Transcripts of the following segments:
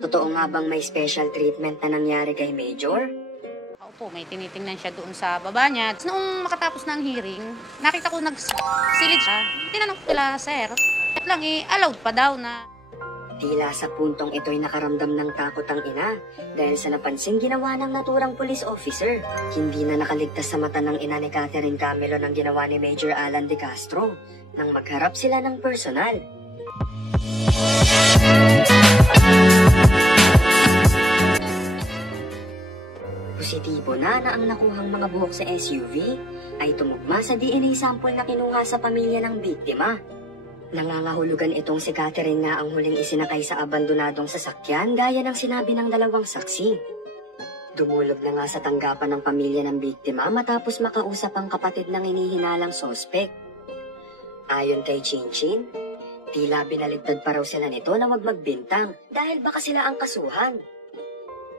Totoo nga bang may special treatment na nangyari kay Major? Opo, may tinitingnan siya doon sa baba niya. Tapos noong makatapos ng hearing, nakita ko nagsilid siya. Tinanong ko nila, sir, lang allowed pa daw na. Tila sa puntong ito'y nakaramdam ng takot ang ina dahil sa napansin ginawa ng naturang police officer. Hindi na nakaligtas sa mata ng ina ni Catherine Camilo ng ginawa ni Major Alan De Castro nang magharap sila ng personal. Positibo na ang nakuhang mga buhok sa SUV ay tumugma sa DNA sample na kinuha sa pamilya ng biktima. Nangangahulugan itong si Catherine nga ang huling isinakay sa abandonadong sasakyan gaya ng sinabi ng dalawang saksi. Dumulog na nga sa tanggapan ng pamilya ng biktima matapos makausap ang kapatid ng hinihinalang sospek. Ayon kay Chinchin, tila binaligtad pa raw sila nito na wag magbintang dahil baka sila ang kasuhan.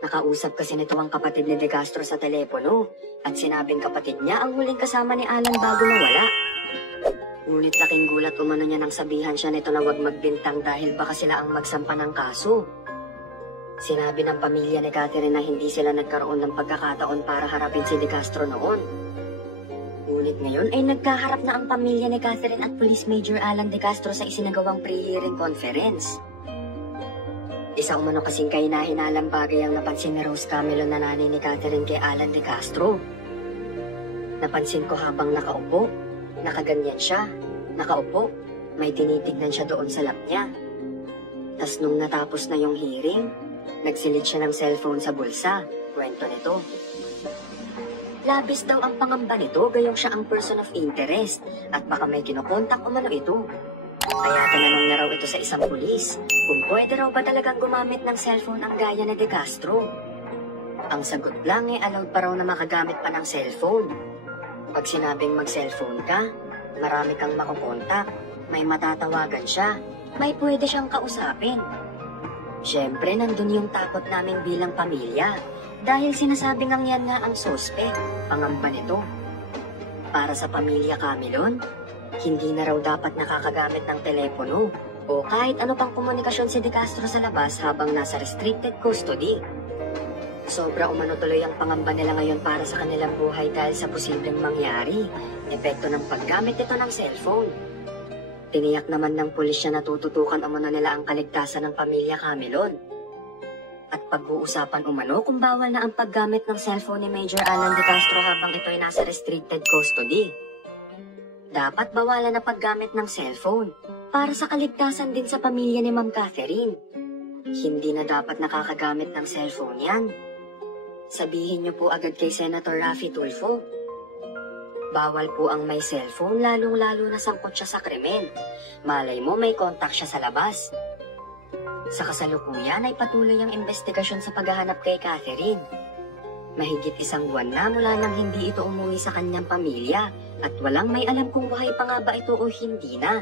Nakausap kasi nito ang kapatid ni De Castro sa telepono at sinabing kapatid niya ang huling kasama ni Alan bago mawala. Ngunit laking gulat umano niya nang sabihan siya nito na wag magbintang dahil baka sila ang magsampa ng kaso. Sinabi ng pamilya ni Catherine na hindi sila nagkaroon ng pagkakataon para harapin si De Castro noon. Ngunit ngayon ay nagkaharap na ang pamilya ni Catherine at Police Major Alan De Castro sa isinagawang pre-hearing conference. Isa umano kasing kahina-hinalang bagay ang napansin ni Rose Camilo na nanay ni Catherine kay Alan De Castro. Napansin ko habang nakaupo, nakaganyan siya, nakaupo, may tinitignan siya doon sa lap niya. Tas nung natapos na yung hearing, nagsilid siya ng cellphone sa bulsa, kwento nito. Labis daw ang pangamba nito gayong siya ang person of interest at baka may kinokontak umano ito. Kaya tinanong na raw ito sa isang pulis kung pwede raw ba talagang gumamit ng cellphone ang gaya ni De Castro. Ang sagot lang allowed pa raw na makagamit pa ng cellphone. Pag sinabing mag-cellphone ka, marami kang makukontak, may matatawagan siya, may pwede siyang kausapin. Siyempre, nandun yung takot namin bilang pamilya dahil sinasabing ang yan nga ang sospek, pangamba nito. Para sa pamilya Camilon, hindi na raw dapat nakakagamit ng telepono o kahit ano pang komunikasyon si De Castro sa labas habang nasa restricted custody. Sobra umano tuloy ang pangamba nila ngayon para sa kanilang buhay dahil sa posibleng mangyari, epekto ng paggamit nito ng cellphone. Tiniyak naman ng pulisya na tututukan umano nila ang kaligtasan ng pamilya Camilon. At pag-uusapan umano kung bawal na ang paggamit ng cellphone ni Major Alan De Castro habang ito ay nasa restricted custody. Dapat bawalan na paggamit ng cellphone para sa kaligtasan din sa pamilya ni Ma'am Catherine. Hindi na dapat nakakagamit ng cellphone yan. Sabihin niyo po agad kay Senator Raffy Tulfo. Bawal po ang may cellphone lalong-lalo na sangkot siya sa krimen. Malay mo may contact siya sa labas. Sa kasalukuyan ay patuloy ang investigasyon sa paghahanap kay Catherine. Mahigit 1 buwan na mula nang hindi ito umuwi sa kanyang pamilya at walang may alam kung buhay pa nga ba ito o hindi na.